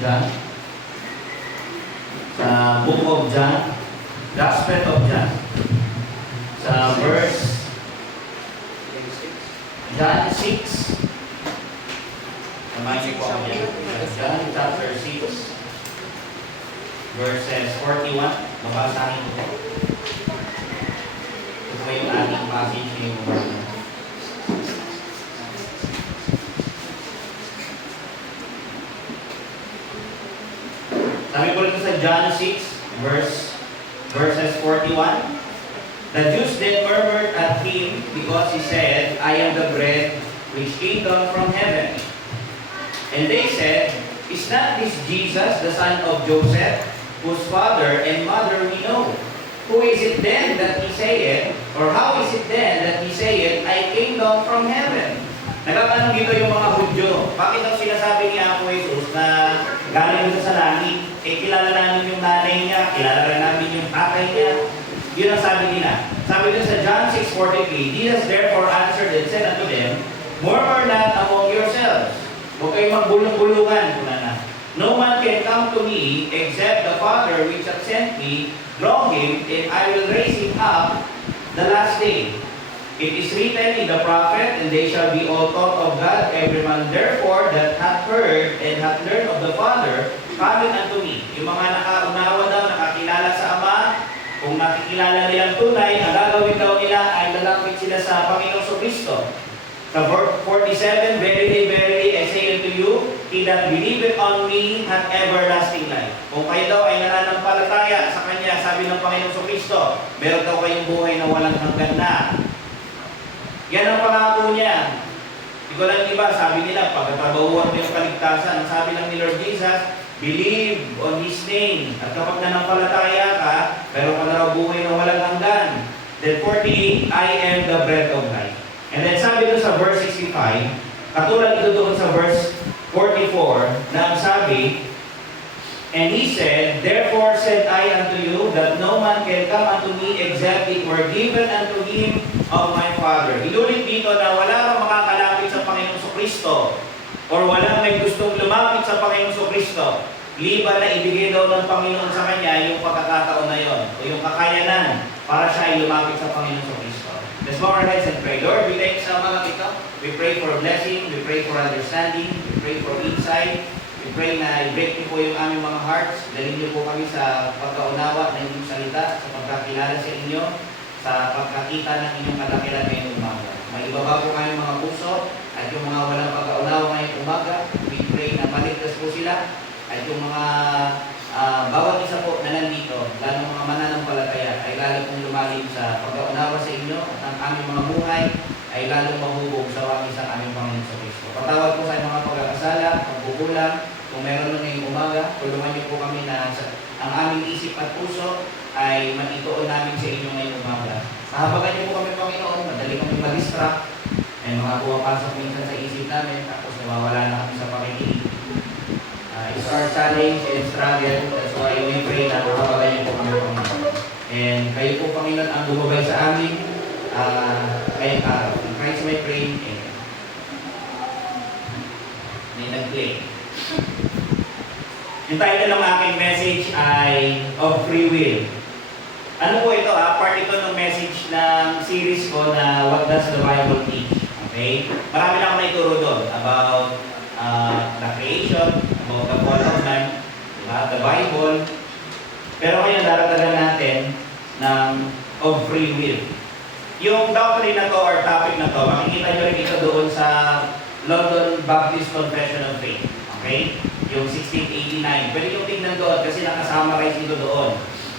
John. Sa Book of John, Gospel of John. Sa verse John 6. Samahin niyo po ako yan. John chapter 6. Verses 41. Mabasahin ko po. Ito po yung ating passage ngayong umaga. Sabi po rito sa John 6, verses 41. The Jews then murmured at him because he said, I am the bread which came down from heaven. And they said, is not this Jesus, the son of Joseph, whose father and mother we know? Who is it then that he saith, or how is it then that he saith, I came down from heaven? Nagtatanong dito yung mga Hudyo, bakit daw sinasabi ni Apo Jesus na galing dito sa langit? Kilala namin yung nanay niya, kilala rin namin yung tatay niya. Yun ang sabi nila. Sabi dito sa John 6:43, Jesus therefore answered and said unto them, murmur not among yourselves. Huwag kayong magbulong-bulungan. No man can come to me except the Father which hath sent me draw him, and I will raise him up the last day. It is written in the prophet, and they shall be all taught of God. Every man therefore that hath heard and hath learned of the Father cometh unto me. Yung mga nakaunawa daw, nakakilala sa Ama, kung nakikilala nilang tunay, ang gagawin daw nila ay lalapit sila sa Panginoong Kristo. Sa verse 47, verily, verily, I say unto you, he that believeth on me hath everlasting life. Kung kayo daw ay nananampalataya sa Kanya, sabi ng Panginoong Kristo, meron daw kayong buhay na walang hanggan na. Yan ang pangako niya. Ikaw lang iba, sabi nila, pagkatabahuan mo yung kaligtasan, ang sabi lang ni Lord Jesus, believe on His name. At kapag nanampalataya ka, pero ka na raw buhay na walang hanggan. Then 48, I am the bread of life. And then sabi doon sa verse 65, katulad ito doon sa verse 44, na ang sabi, and he said, therefore said I unto you, that no man can come unto me except it were given unto him of my Father. Inulit dito na wala kang makakalapit sa Panginoong Kristo, or walang may gustong lumapit sa Panginoong Kristo, liban na ibigay daw ng Panginoon sa kanya yung pagkakataon na yon, o yung kakayanan para siya ay lumapit sa Panginoong Kristo. Let's bow our heads and pray. Lord, we thank you sa mga ito. We pray for blessing, we pray for understanding, we pray for insight. We pray na i-break niyo po yung aming mga hearts. Dalhin niyo po kami sa pagkaunawa ng inyong salita, sa pagkakilala sa inyo, sa pagkakita ng inyong kadakilan ngayong umaga. May ibaba po kayong mga puso at yung mga walang pagkaunawa ngayong umaga. We pray na maligtas po sila at yung mga bawat isa po na nandito, lalo mga mananampalataya, ay lalo pong lumalim sa pagkaunawa sa inyo at ang aming mga buhay ay lalong mahubog sa wangis ang aming Panginoon sa Kristo. Patawad po sa mga pagkakasala, pagkukulang, kung meron na ngayong umaga, tulungan niyo po kami na ang aming isip at puso ay matituon namin sa inyo ngayong umaga. Mahabagan niyo po kami, Panginoon, madali kami ma-distract, may mga pumapasok minsan sa isip namin, tapos nawawala na kami sa pakikinig. It's our challenge and struggle, that's why we pray na mahabagan niyo po kami, Panginoon. And kayo po, Panginoon, ang gumabay sa amin, ngayong araw. In Christ may pray, amen. May nag-play. Yung title ng aking message ay Of Free Will. Ano po ito? Part ito ng message ng series ko na What Does the Bible Teach? Okay? Marami na ako naituro doon about the creation, about the fall of man, the Bible. Pero ngayon daratagan natin ng of free will. Yung doctrine na to or topic na to, makikita nyo rin ito doon sa London Baptist Confession of Faith. Okay? Yung 1689. Pwede yung tignan doon kasi nakasummarize ito doon.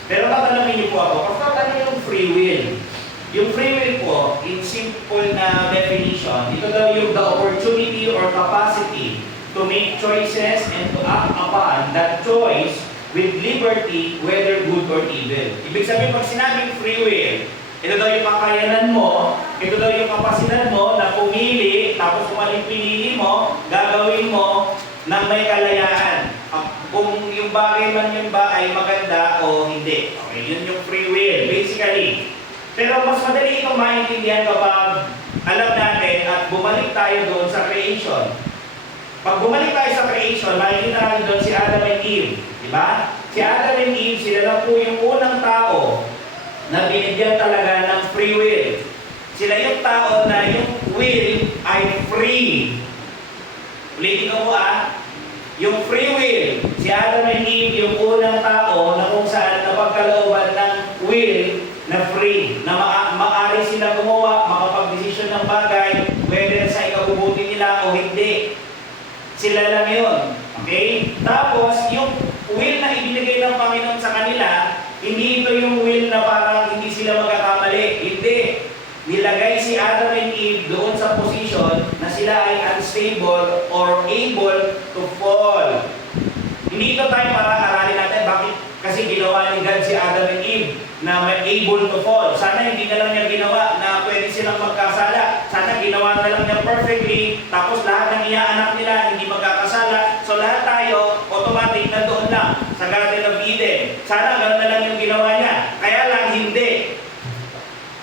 Pero tatanungin niyo po ako, ano yung free will? Yung free will po, in simple na definition, ito daw yung the opportunity or capacity to make choices and to act upon that choice with liberty, whether good or evil. Ibig sabihin, pag sinabing free will, ito daw yung kakayanan mo, ito daw yung kapasidad mo na pumili, tapos kung anong pinili mo, gagawin mo ng may kalayaan. Kung yung bagay man yun ba ay maganda o hindi. Okay, yun yung free will, basically. Pero mas madali itong maintindihan kapag alam natin at bumalik tayo doon sa creation. Pag bumalik tayo sa creation, makikita natin doon si Adam and Eve. Diba? Si Adam and Eve, sila lang po yung unang tao na binigyan talaga ng free will. Sila yung tao na yung will ay free. Ulitin ko po yung free will. Si Adam and Eve, yung unang tao na kung saan napagkalooban ng will na free. Na maaari sila gumawa, makapag-desisyon ng bagay, whether sa ikabubuti nila o hindi. Sila lang yun. Okay? Tapos, yung will na ibinigay ng Panginoon sa kanila, hindi ito yung will na parang hindi sila magkakamali. Hindi. Nilagay si Adam and Eve doon sa position na sila ay unstable or able to fall. Hindi ito tayo para aralin natin bakit kasi ginawa ni God si Adam and Eve na may able to fall. Sana hindi na lang niya ginawa na pwede silang magkasala. Sana ginawa na lang niya perfectly, tapos lahat ng iaanak nila hindi magkakasala. So lahat tayo, automatic na doon lang sa Garden of Eden. Sana ganoon na lang yung ginawa niya. Kaya lang hindi.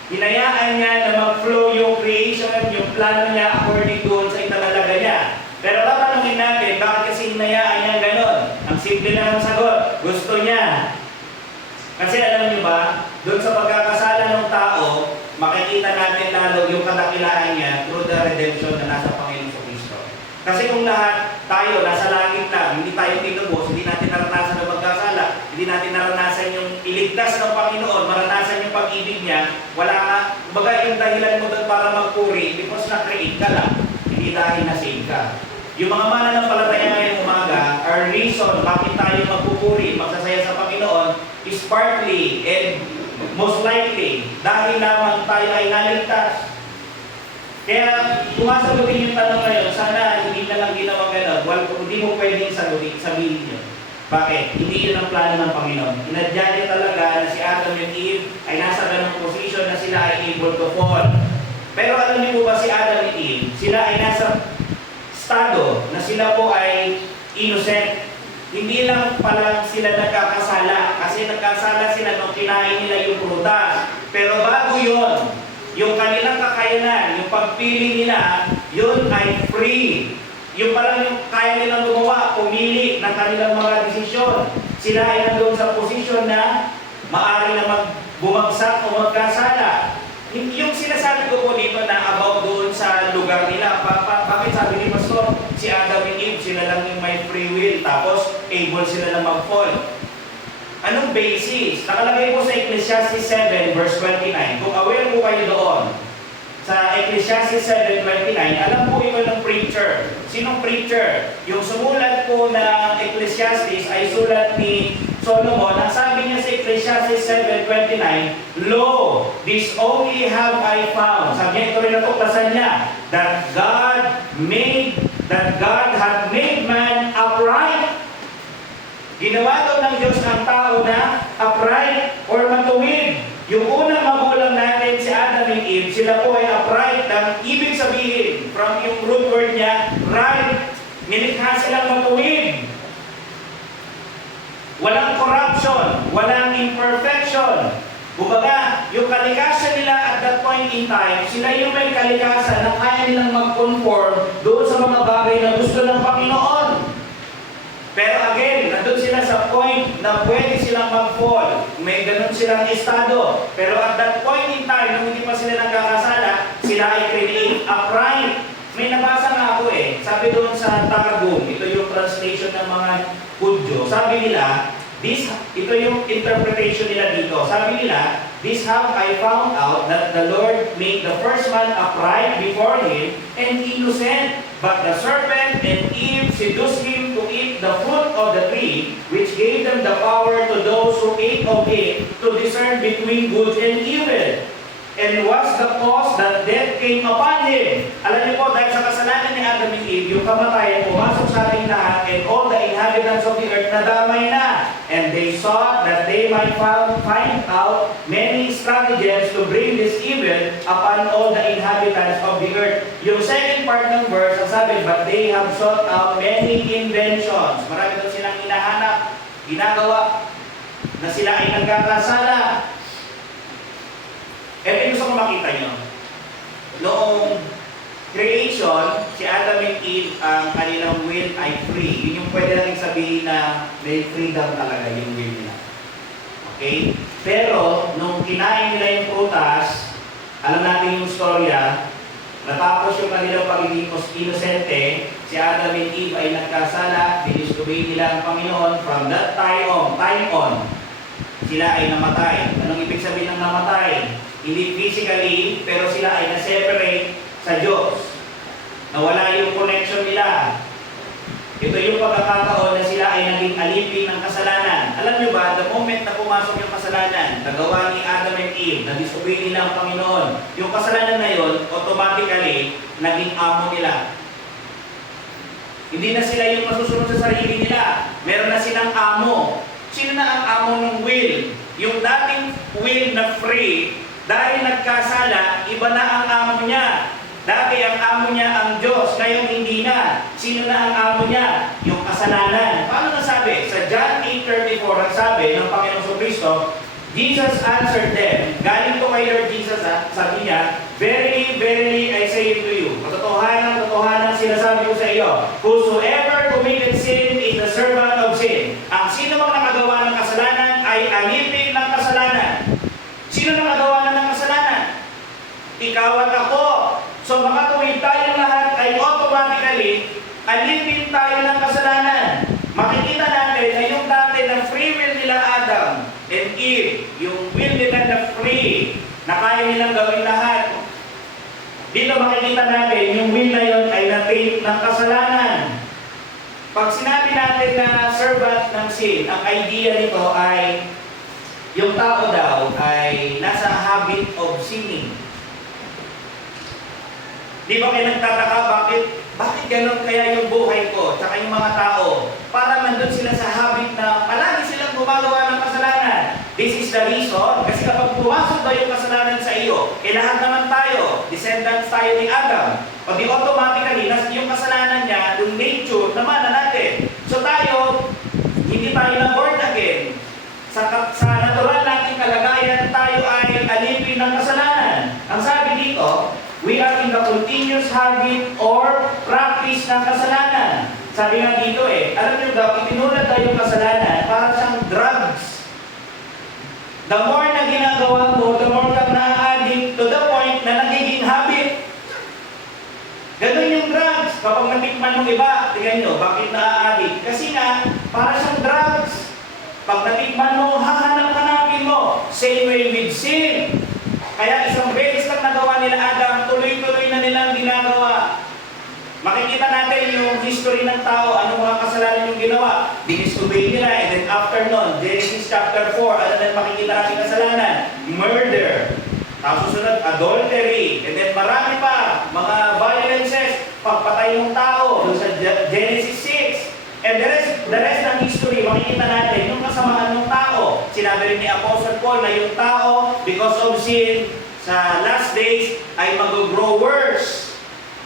Hinayaan niya na mag-flow yung creation, yung plano niya according doon sa italalaga niya. Pero tatanungin natin, bakit kasi hinayaan niya gano'n? Ang simple lang ang sagot, gusto niya. Kasi alam niyo ba, doon sa pagkakasala ng tao, makikita natin lalo yung kadakilaan niya through the redemption na nasa Panginoon sa Kristo. Kasi kung lahat tayo nasa langit lang, hindi tayo tinubos, hindi natin naranasan ang magkasala, hindi natin naranasan yung iligtas ng Panginoon, maranasan yung pag-ibig niya, wala ka, baga yung dahilan mo doon para magpuri, because na-create ka lang, hindi dahil na-save ka. Yung mga mananampalataya ngayong umaga, our reason bakit tayo magpupuri, magsasaya sa Panginoon, is partly and most likely dahil lamang tayo ay naligtas. Kaya kung masagutin yung tanong ngayon, sana hindi na lang ginawa gano'n. Well, hindi mo pwedeng sabihin nyo. Bakit? Hindi yun ang plano ng Panginoon. Inadya niya talaga na si Adam and Eve ay nasa ganong position na sila ay able to fall. Pero alam niyo po ba si Adam and Eve, sila ay nasa estado na sila po ay innocent. Hindi lang pala sila nagkakasala kasi nagkasala sila nung kinain nila yung prutas. Pero bago yun, yung kanilang kakayanan, yung pagpili nila, yun ay free. Yung parang yung kaya nilang gumawa, pumili ng kanilang mga desisyon. Sila ay nandun sa posisyon na maaari na bumagsak o magkasala. Yung sinasabi ko po dito na about doon sa lugar nila, bakit sabi ni Pastor, si Adam and Eve, sila lang yung may free will, tapos able sila na mag-fall. Anong basis? Nakalagay po sa Ecclesiastes 7 verse 29. Kung aware po kayo doon, sa Ecclesiastes 7:29, alam po ito ng preacher. Sinong preacher? Yung sumulat po ng Ecclesiastes ay sulat ni Solomon. Ang sabi niya sa Ecclesiastes 7:29, Lo, this only have I found. Sabi niya, ito rin natuklasan niya, that God had made man upright. Ginawa daw ng Diyos ang tao na upright or matuwid. Yung unang magulang natin, si Adam and Eve, sila po ay upright. Ang ibig sabihin, from yung root word niya, right, nilikha silang matuwid. Walang corruption, walang imperfection. Kumbaga, yung kalikasan nila at that point in time, sila yung may kalikasan na kaya nilang mag-conform doon sa mga bagay na gusto ng Panginoon. Pero again, nandun sila sa point na pwede silang mag-fall. May ganun silang estado. Pero at that point in time, nung hindi pa sila nagkakasala, sila ay create upright. May nabasa nga ako sabi doon sa Targum, ito yung translation ng mga Hudyo. Sabi nila, ito yung interpretation nila dito. Sabi nila, this have I found out that the Lord made the first man upright before him and innocent. But the serpent and Eve seduced him to eat the fruit of the tree, which gave them the power to those who ate of it to discern between good and evil. And was the cause that death came upon him. Alam niyo po, dahil sa kasalanan ni Adam and Eve, yung kamatayan pumasok sa ating lahat, and all the inhabitants of the earth nadamay na. And they sought that they might find out many stratagems to bring this evil upon all the inhabitants of the earth. Yung second part ng verse, ang sabi, but they have sought out many inventions. Marami doon silang hinahanap, ginagawa, na sila ay nagkakasala. Ito yung gusto ko makita nyo. Noong creation, si Adam and Eve, ang kanilang will ay free. Yun yung pwede natin sabihin na may freedom talaga yung will nila. Okay? Pero, nung kinain nila yung prutas, alam natin yung storya, natapos yung kanilang pagiging inosente, si Adam and Eve ay nagkasala, dinisobey nila ang Panginoon. From that time on, sila ay namatay. Anong ibig sabihin ng namatay? Hindi physically, pero sila ay na-separate sa Diyos. Nawala yung connection nila. Ito yung pagkakataon na sila ay naging alipin ng kasalanan. Alam nyo ba, the moment na pumasok yung kasalanan, nagawa ni Adam and Eve, na-disobey nila ang Panginoon, yung kasalanan na yun, automatically, naging amo nila. Hindi na sila yung masusunod sa sarili nila. Meron na silang amo. Sino na ang amo ng will? Yung dating will na free, dahil nagkasala, iba na ang amo niya. Dati ang amo niya ang Diyos, ngayon hindi na. Sino na ang amo niya? Yung kasalanan. Paano nasabi? Sa John 8:34, nagsabi ng Panginoong Kristo, Jesus answered them, galing to kay Lord Jesus, sabi niya, Verily, verily, I say to you, katotohanan, katotohanan, sinasabi ko sa iyo, whosoever committed sin is the servant of sin. Ang sino mang nakagawa ng kasalanan ay alipin ng kasalanan. Sino nakagawa na ng kasalanan? Ikaw at ako. So makatuwid tayong lahat ay automatically alipin tayo ng kasalanan. Makikita natin na yung dati na free will nila Adam and Eve, yung will nila na free, na kaya nilang gawin lahat. Dito makikita natin yung will na yun ay na-tape ng kasalanan. Pag sinabi natin na servant ng sin, ang idea nito ay yung tao daw ay nasa habit of sinning. Di ba kayo nagtataka bakit ganun kaya yung buhay ko tsaka yung mga tao? Para nandun sila sa habit na palagi silang gumagawa ng kasalanan. This is the reason, kasi kapag pumasok ba yung kasalanan sa iyo, lahat naman tayo, descendants tayo ni Adam. Pag di automatically, yung kasalanan niya, yung nature, naman na natin. So tayo, hindi tayo na born again. Sa natural nating kalagayan, tayo ay alipin ng kasalanan. Ang sabi dito, we are in the continuous habit or practice ng kasalanan. Sabi nga dito alam nyo daw, itinulad tayo yung kasalanan para siyang drugs. The more na ginagawa mo, the more kang na-addict to the point na nagiging habit. Ganun yung drugs. Kapag natikman ng iba, tingnan nyo, bakit na-addict? Kasi nga, para siyang drugs. Pag natikman mo, hahanap-hanapin mo. Same way with sin. Kaya isang beses lang nagawa nila Adam, tuloy-tuloy na nilang ginagawa. Makikita natin yung history ng tao, anong mga kasalanan yung ginawa. Disobey nila, and then after nun, Genesis chapter 4, ano na makikita natin kasalanan? Murder. Tapos susunod, adultery. And then marami pa, mga violences, pagpatay ng tao, doon sa Genesis 6. And the rest ng history, makikita natin yung kasamaan ng tao. Sinabi rin ni Apostle Paul na yung tao, because of sin, sa last days, ay mag-grow worse.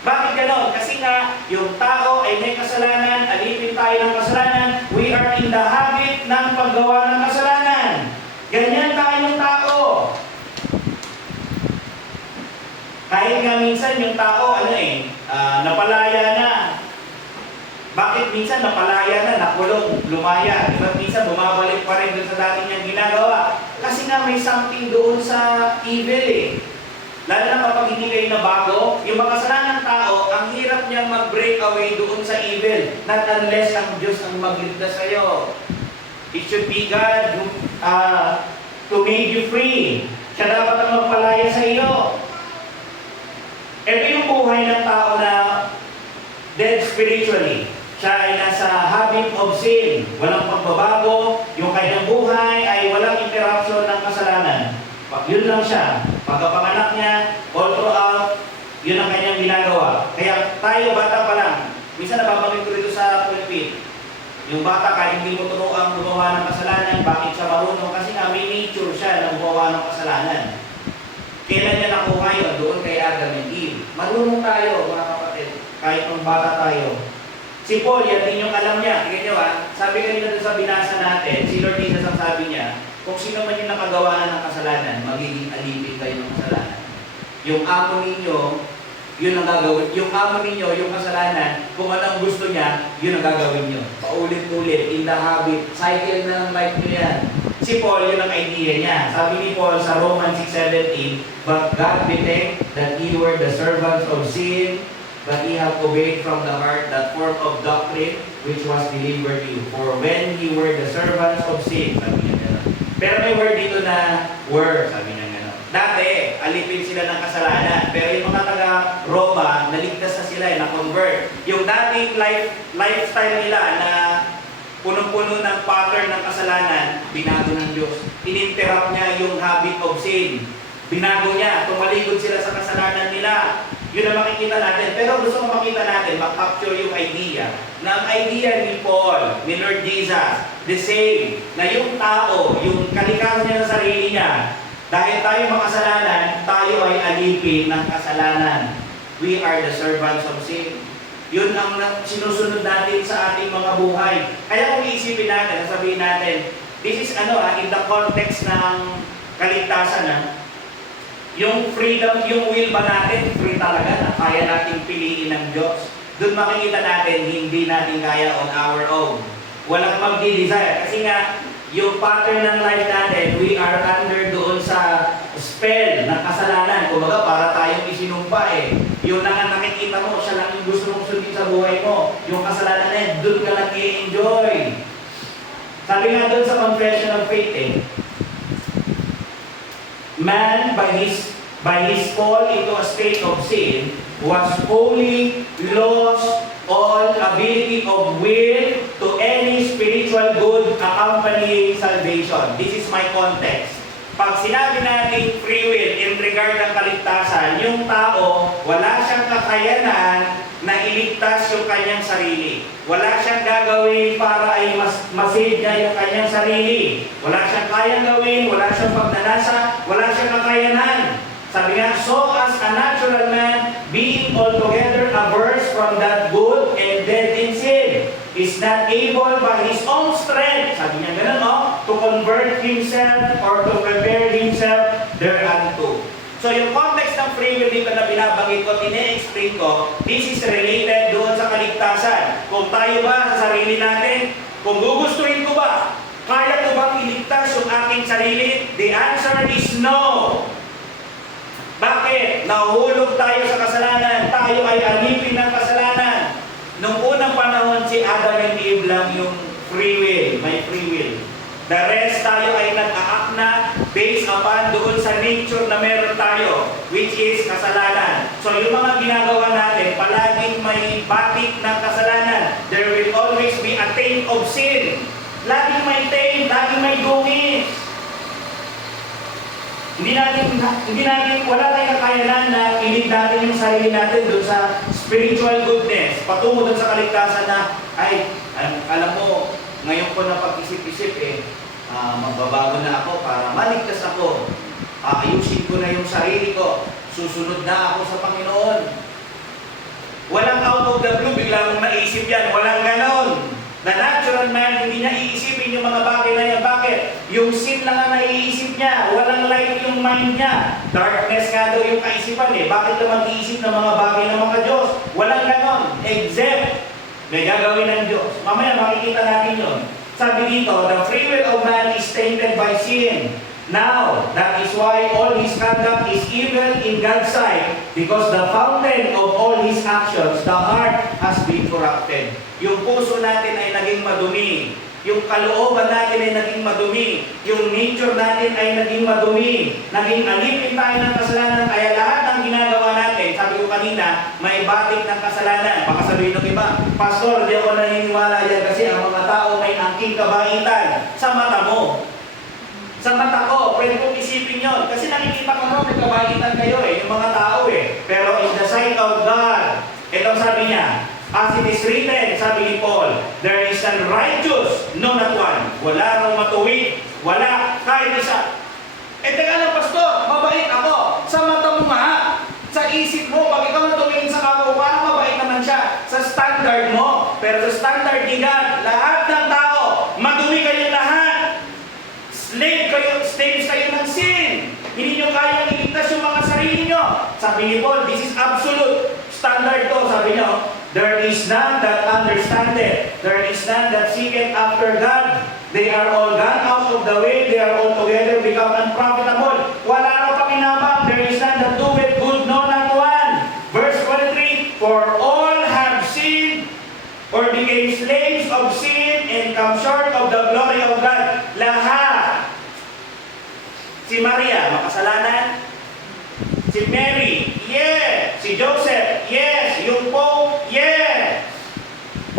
Bakit ganon? Kasi nga, yung tao ay may kasalanan, alipin tayo ng kasalanan, we are in the habit ng paggawa ng kasalanan. Ganyan tayo ng tao. Kahit nga minsan yung tao, napalaya na. Bakit minsan napalaya na, nakulong, lumaya? Diba minsan bumabalik pa rin doon sa dati niyang ginagawa? Kasi nga may something doon sa evil Lalo na kapag hindi kayo nabago, yung makasalanan ng tao, ang hirap niyang mag-break away doon sa evil. Not unless ang Diyos ang magligtas sa iyo. It should be God who, to make you free. Siya dapat ang magpalaya sa iyo. Ito yung buhay ng tao na dead spiritually. Siya ay nasa habit of sin. Walang pagbabago. Yung kanyang buhay ay walang interruption ng kasalanan. Yun lang siya. Pagkapanganak niya, all throughout, yun ang kanyang ginagawa. Kaya tayo, bata pa lang. Minsan nababanggit ko dito sa pulpit. Yung bata ka, hindi mo turuan gumawa ng kasalanan. Bakit siya marunong? Kasi nga may nature siya na gumawa ng kasalanan. Kailan niya nakuha yun? Doon kay Adam and Eve. Marunong tayo, mga kapatid. Kahit nung bata tayo. Si Paul, yan din yung alam niya. Tingnan nyo sabi kanina doon sa binasa natin, si Lord Jesus ang sabi niya, kung sino man yung nakagawa ng kasalanan, magiging alipin kayo ng kasalanan. Yung amo ninyo, yun ang gagawin. Yung amo ninyo, yung kasalanan, kung ano ang gusto niya, yun ang gagawin nyo. Paulit-ulit, in the habit, cycle na ng life nyo yan. Si Paul, yun ang idea niya. Sabi ni Paul sa Romans 6:17, "But God detect that ye were the servants of sin, but ye have obeyed from the heart that form of doctrine which was delivered you. For when ye were the servants of sin," sabi niya gano'n. Pero may word dito na were, sabi niya gano'n. Dati, alipin sila ng kasalanan. Pero yung mga taga-Roma, naligtas na sila, na-convert. Yung dating lifestyle nila na punong-puno ng pattern ng kasalanan, binago ng Diyos. Ininterrupt niya yung habit of sin. Binago niya, tumalikod sila sa kasalanan nila. Yun ang makikita natin. Pero gusto ko makita natin, mag-capture yung idea. Na ang idea ni Paul, ni Lord Jesus, the same, na yung tao, yung kalikasan niya sa sarili niya, dahil tayo makasalanan, tayo ay alipin ng kasalanan. We are the servants of sin. Yun ang sinusunod natin sa ating mga buhay. Kaya kung iisipin natin, sasabihin natin, this is in the context ng kaligtasan, yung freedom, yung will ba natin, free talaga na kaya nating piliin ng Diyos. Doon makikita natin, hindi natin kaya on our own. Walang magdi-desire. Kasi nga, yung pattern ng life natin, we are under doon sa spell ng kasalanan. Kumbaga, para tayong isinumpa Yung nakikita mo, siya lang yung gusto mong sundin sa buhay mo. Yung kasalanan na doon ka lang i-enjoy. Sabi nga doon sa Confession of Faith, man, by his fall into a state of sin, was wholly lost all ability of will to any spiritual good accompanying salvation. This is my context. Pag sinabi natin free will in regard ng kaligtasan, yung tao, wala siyang kakayanan na iligtas yung kanyang sarili. Wala siyang gagawin para ay masave niya yung kanyang sarili. Wala siyang kayang gawin, wala siyang pagnanasa, wala siyang kakayanan. Sabi nga, so as a natural man, being altogether averse from that good and dead in sin, is not able by his own strength, sabi niya ganun, to convert himself or to prepare himself thereunto. So yung context ng free will dito na binabanggit ko, ine-explain ko, this is related doon sa kaligtasan. Kung tayo ba sa sarili natin, kung gugustuhin ko ba, kaya ko bang iligtas yung aking sarili? The answer is no. Bakit? Nahulog tayo sa kasalanan. Tayo ay alipin ng kasalanan. Noong unang panahon, si Adam and Eve lang yung free will, may free will. The rest tayo ay nag-a-act na based upon doon sa nature na meron tayo, which is kasalanan. So yung mga ginagawa natin, palaging may batik ng kasalanan. There will always be a taint of sin. Laging may taint, laging may dungis. Wala tayong kakayanan na ilid natin yung sarili natin doon sa spiritual goodness, patungo doon sa kaligtasan na, alam mo, ngayon ko na pag-isip-isip magbabago na ako para maligtas ako. Ayusin ko na yung sarili ko. Susunod na ako sa Panginoon. Walang out of the blue, bigla mong naisip yan. Walang ganon. The natural man, hindi niya iisipin yung mga bagay na yan. Bakit? Yung sin lang ang naiisip niya. Walang light yung mind niya. Darkness nga daw yung kaisipan Bakit ka mag-iisip ng mga bagay ng mga Diyos? Walang ganon. Except, may gagawin ng Diyos. Mamaya makikita natin yun. Sabi dito, the free will of man is tainted by sin. Now, that is why all his conduct is evil in God's sight, because the fountain of all his actions, the heart, has been corrupted. Yung puso natin ay naging madumi. Yung kalooban natin ay naging madumi. Yung nature natin ay naging madumi. Naging alipin tayo ng kasalanan, kaya lahat ng ginagawa natin, sabi ko kanina, may batik ng kasalanan. Baka sabihin ng iba, Pastor, di ako naniniwala yan kasi ang mga tao may angking kabaitan sa mata mo. Sa mata ko, pwede kong isipin yon. Kasi nakikita ko mo, may kabaitan kayo yung mga tao Pero in the sight of God, itong sabi niya, as it is written, sabi ni Paul, there is none righteous, no not one. Wala nang matuwid, wala, kahit isa. Teka lang, Pastor, mabait ako. Sa mata mo nga, sa isip mo, pag ikaw tumingin sa kapwa, parang mabait naman siya. Sa standard mo, pero sa standard ni God, lahat ng tao, madumi kayong lahat. Slaves kayo ng sin. Hindi nyo kayang iligtas yung mga sarili nyo. Sabi ni Paul, this is absolute. Standard to, sabi niyo, there is none that understandeth, there is none that seeketh after God. They are all gone out of the way, they are all together become unprofitable. Wala raw pakinabang, there is none that doeth good, no not one. Verse 23, for all have sinned or became slaves of sin and come short of the glory of God. Lahat. Si Maria, makasalanan. Si Mary, yes. Si Joseph, yes. Yung Pope, yes.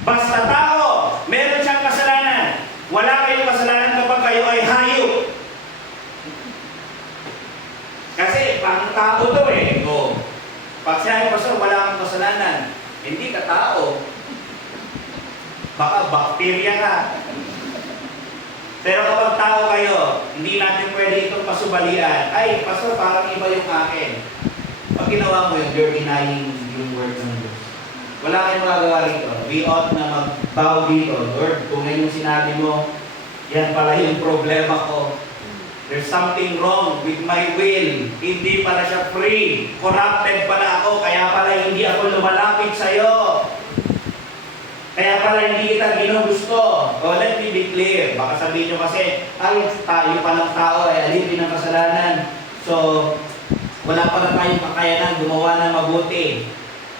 Basta tao, meron siyang kasalanan. Wala kayong kasalanan kapag kayo ay hayop. Kasi pang tao to eh. O, pag sinabi, Pastor, wala kang kasalanan. Hindi ka tao. Baka bakterya ka. Pero kapag tao kayo, hindi natin pwede itong pasubalian. Ay, Pastor, parang iba yung akin. Pag ginawa mo yun, you're denying yung word ng Diyos. Wala kayong magagawa rito. We ought na mag-bow dito. Lord, kung ngayon sinabi mo, yan pala yung problema ko. There's something wrong with my will. Hindi pala siya free. Corrupted pala ako, kaya pala hindi ako lumalapit sa'yo. Kaya pala hindi kita ginugusto. O, let me be clear. Baka sabihin nyo kasi, ay, tayo pa ng tao ay alipin ng kasalanan. So, wala pala tayong kakayanan gumawa ng mabuti.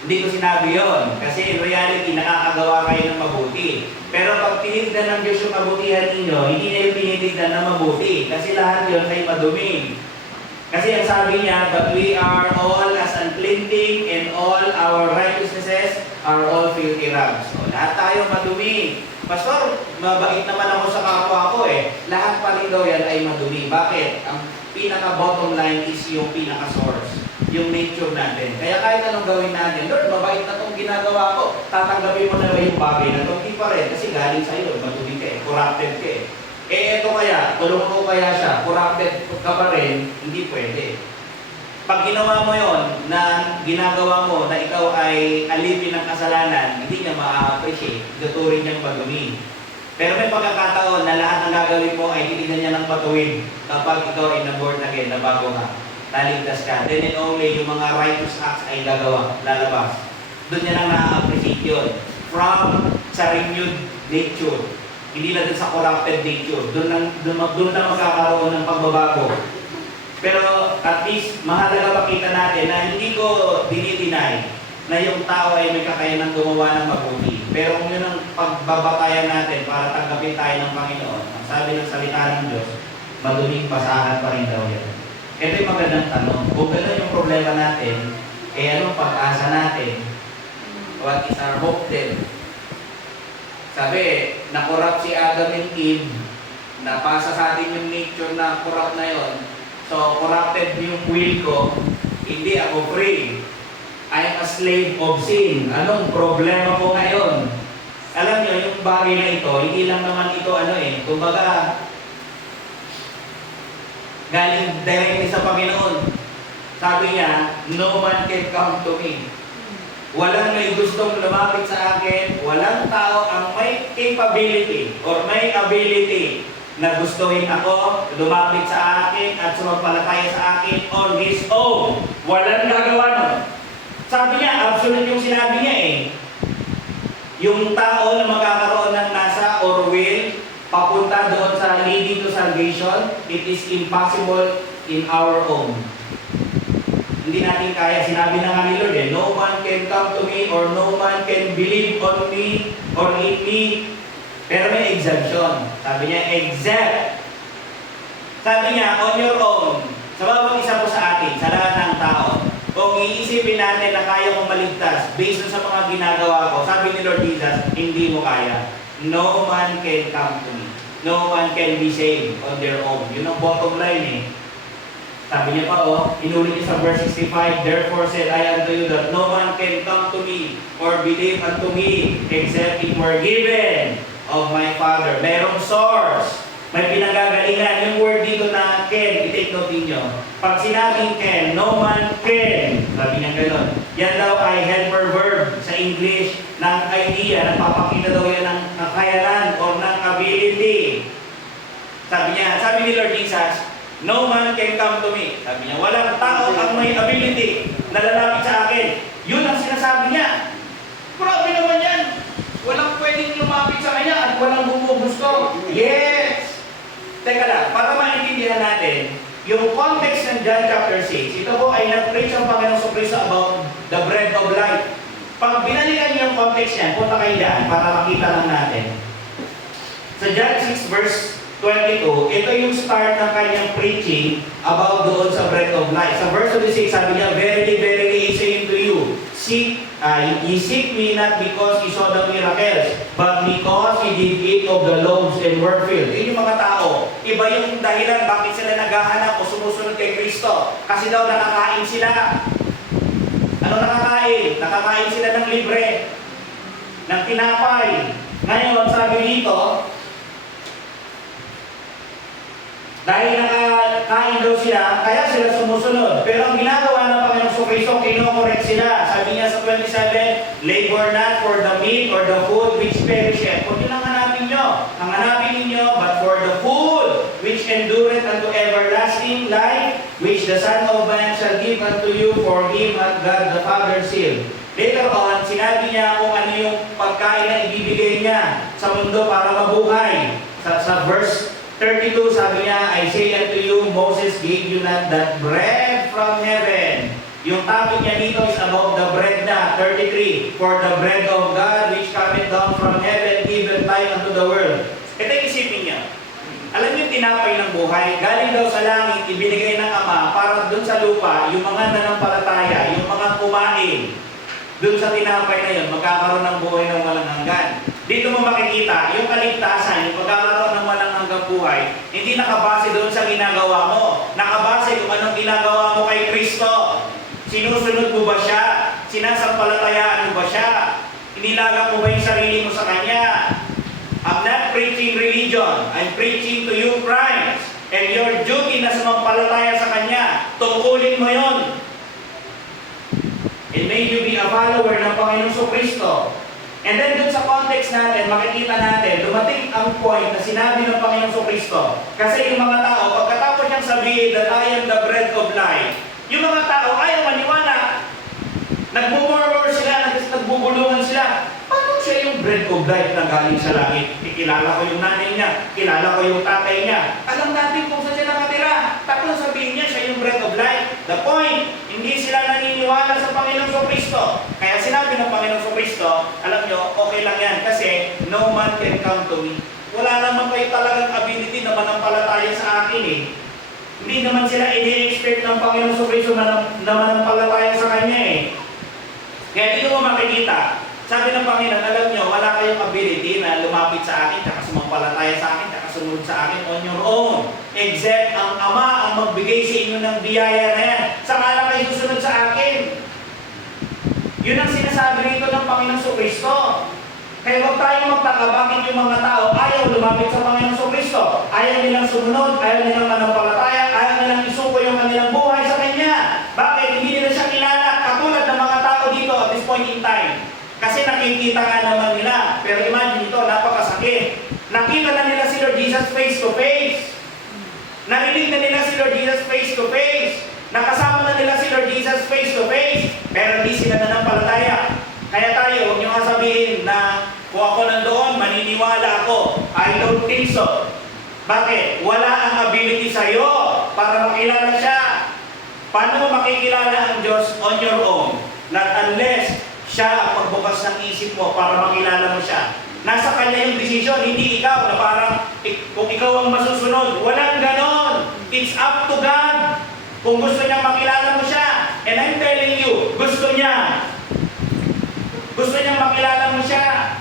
Hindi ko sinabi yon. Kasi in reality, nakakagawa kayo ng mabuti. Pero pag tinignan ng Diyos yung kabutihan ninyo, hindi niya yung tinitignan ng mabuti. Kasi lahat yon ay madumi. Kasi ang sabi niya, but we are all as unflinting and all our righteousnesses are all filthy rags. So, lahat tayo madumi. Pastor, mabait naman ako sa kapwa ko eh. Lahat pa rin daw yan ay madumi. Bakit? Ang pinaka-bottom line is yung pinaka-source. Yung nature natin. Kaya kahit anong gawin natin, Lord, mabait na itong ginagawa ko. Tatanggapin mo na ba yung bagay na ito? Hindi pa rin. Kasi galing sa'yo. Madumi ka eh. Corrupted ka eh. Ito kaya, tulungan ko kaya siya, corrupted ka pa rin, hindi pwede. Pag ginawa mo yon na ginagawa mo na ikaw ay alipin ng kasalanan, hindi niya ma-appreciate, tuturin niyang madumi. Pero may pagkakataon na lahat ng gagawin mo ay titignan niya ng patuwid kapag ikaw ay na-born again, na bago ka, naligtas ka. Then and only yung mga righteous acts ay gagawa, lalabas. Doon niya lang na-appreciate yun. From sa renewed nature. Hindi na din sa corrupted nature. Doon lang magkakaroon ng pagbabago. Pero at least mahalaga pakita natin na hindi ko dinideny na yung tao ay may kakayanan gumawa ng mabuti. Pero kung yun ang pagbabatayan natin para tanggapin tayo ng Panginoon, ang sabi ng salita ng Diyos, maduming basahan pa rin daw yan. Ito yung magandang tanong. Kung gano'n yung problema natin, anong pag-asa natin? What is our hope then? Sabi, na-corrupt si Adam and Eve, napasa sa atin yung nature na corrupt na yon. So, corrupted yung will ko, hindi ako free. I am a slave of sin. Anong problema ko ngayon? Alam nyo, yung bagay na ito, hindi lang naman ito kumbaga, galing directly sa Panginoon. Sabi niya, no man can come to me. Walang may gustong lumapit sa akin, walang tao ang may capability or may ability na gustuhin ako, lumapit sa akin at sumampalataya sa akin on his own. Walang gagawa nun. Sabi niya, absolute yung sinabi niya eh. Yung tao na magkakaroon ng nasa or will, papunta doon sa leading to salvation, it is impossible in our own. Hindi natin kaya. Sinabi na nga ni Lord no man can come to me or no man can believe on me or in me. Pero may exemption. Sabi niya, except. Sabi niya, on your own. Sa bawat isa po sa atin, sa lahat ng tao, kung iisipin natin na kaya mong maligtas based sa mga ginagawa ko, sabi ni Lord Jesus, hindi mo kaya. No man can come to me. No one can be saved on their own. Yun ang bottom line eh. Sabi niya pa, inulit niya sa verse 65, therefore said I unto you that no man can come to me or believe unto me except it were given of my Father. Merong source. May pinagagalingan. Yung word dito na can, i-take note ninyo. Pag sinabing can, no man can. Sabi niya gano'n. Yan daw ay helper verb sa English ng idea. Nagpapakita daw yan ng kakayanan or ng ability. Sabi niya, sabi ni Lord Jesus, no man can come to me. Sabi niya, walang tao ang may ability na lalapit sa akin. Yun ang sinasabi niya. Grabe naman yan. Walang pwedeng lumapit sa kanya at walang bumugusto. Yes! Teka lang, para maintindihan natin, yung context ng John chapter 6, ito po ay nag-preach ang Panginoong Kristo about the bread of life. Pag binalikan niyo yung context niyan, punta kayo dyan para makita lang natin. Sa John 6 verse 22, ito yung start ng kanyang preaching about doon sa bread of life. Sa verse 26, sabi niya, Verily, verily, I say unto you, ye seek me not because ye saw the miracles, but because ye did eat of the loaves and were filled. Yun yung mga tao. Iba yung dahilan bakit sila naghahanap o sumusunod kay Kristo. Kasi daw nakakain sila. Ano nakakain? Nakakain sila ng libre, ng tinapay. Ngayon, sabi dito, dahil nakakain daw sila, kaya sila sumusunod. Pero ang ginagawa ng Panginoong Kristo, kinokorek sila. Sabi niya sa 27, labor not for the meat or the food which perisheth. Kung yun ang hanapin nyo, ang hanapin ninyo, but for the food which endureth unto everlasting life, which the Son of Man shall give unto you, for him hath God the Father sealed. Later on, sinabi niya kung ano yung pagkain na ibibigay niya sa mundo para mabuhay. Sa verse 32, sabi niya, I say unto you, Moses gave you not that bread from heaven. Yung topic niya dito is about the bread na. 33, for the bread of God which cometh down from heaven, given life unto the world. Ito yung isipin niya. Alam niyo, tinapay ng buhay, galing daw sa langit, ibinigay ng Ama para dun sa lupa, yung mga nanampalataya, yung mga kumain, dun sa tinapay na yun, magkakaroon ng buhay ng walang hanggan. Dito mo makikita, yung kaligtasan, yung pagkakaroon ng walang hanggang buhay, hindi nakabase doon sa ginagawa mo. Nakabase kung anong ginagawa mo kay Kristo. Sinusunod mo ba siya? Sinasampalatayaan mo ba siya? Inilaga mo ba yung sarili mo sa Kanya? I'm not preaching religion. I'm preaching to you Christ. And your duty na sumampalataya sa Kanya, tungkulin mo yon. And may you be a follower ng Panginoong Kristo. And then dun sa context natin, makikita natin, dumating ang point na sinabi ng Panginoong Kristo. Kasi yung mga tao, pagkatapos niyang sabihin that I am the bread of life, yung mga tao ayaw maniwala. Nagmumurmur sila, nagbubulungan sila. Paano siya yung bread of life na galing sa langit? Kilala ko yung nanay niya, kilala ko yung tatay niya. Alam natin kung saan siya nakatira. Tapos sabihin niya, siya yung bread of life. The point, hindi sila naniniwala sa Panginoong Kristo. Kaya sinabi ng Panginoong Kristo, alam nyo, okay lang yan kasi no man can come to me. Wala naman kayo talagang ability na manampalataya sa akin eh. Hindi naman sila ini-expect ng Panginoong Kristo na manampalataya sa Kanya eh. Kaya dito mo makikita, sabi ng Panginoon, alam nyo, wala kayong ability na lumapit sa akin, tsaka sumampalataya sa akin, tsaka sumunod sa akin on your own. Except ang Ama ang magbigay sa inyo ng biyaya na yan. Saka lang kayo susunod sa akin. Yun ang sinasabi rito ng Panginoong Kristo. Kaya huwag tayong magtaka bakit yung mga tao ayaw lumapit sa Panginoong Kristo. Ayaw nilang sumunod, ayaw nilang manampalataya, ayaw nilang isuko yung kanilang buhay sa Kanya. Bakit? Hindi nila siya kilala. Katulad ng mga tao dito at this point in time. Kasi nakikita nga naman nila. Pero imagine ito, napakasakit. Nakita na nila si Lord Jesus face to face. Narinig na nila si Lord Jesus face to face. Nakasama na nila si Lord Jesus face to face. Pero hindi sila nanampalataya. Kaya tayo, huwag niyo nga sabihin na kung ako nandoon, maniniwala ako. I don't think so. Bakit? Wala ang ability sa'yo para makilala siya. Paano mo makikilala ang Diyos on your own? Not unless siya ang magbukas ng isip mo para makilala mo siya. Nasa Kanya yung decision, hindi ikaw na parang kung ikaw ang masusunod. Walang ganon. It's up to God. Kung gusto niya makilala mo siya. And I'm telling you, gusto niya. Gusto niyang makilala mo siya.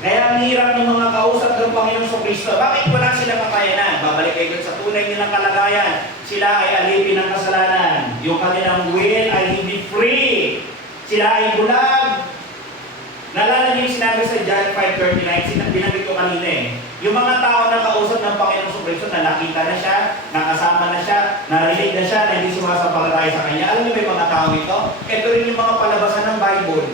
Kaya ang hirap ng mga kausap ng Panginoong Kristo. Bakit wala silang kakayanan? Babalik kayo dun sa tunay nilang kalagayan. Sila ay alipin ng kasalanan. Yung kanilang will ay hindi free. Sila ay bulag. Nalala niyo yung sinabi sa John 5:39, binanggit ko kanina eh. Yung mga tao na kausap ng Panginoong Kristo na nakita na siya, nakasama na siya, narinig na siya, na hindi sumasampalataya sa Kanya. Alam niyo ba yung mga tao ito? Ito rin yung mga palabasan ng Bible,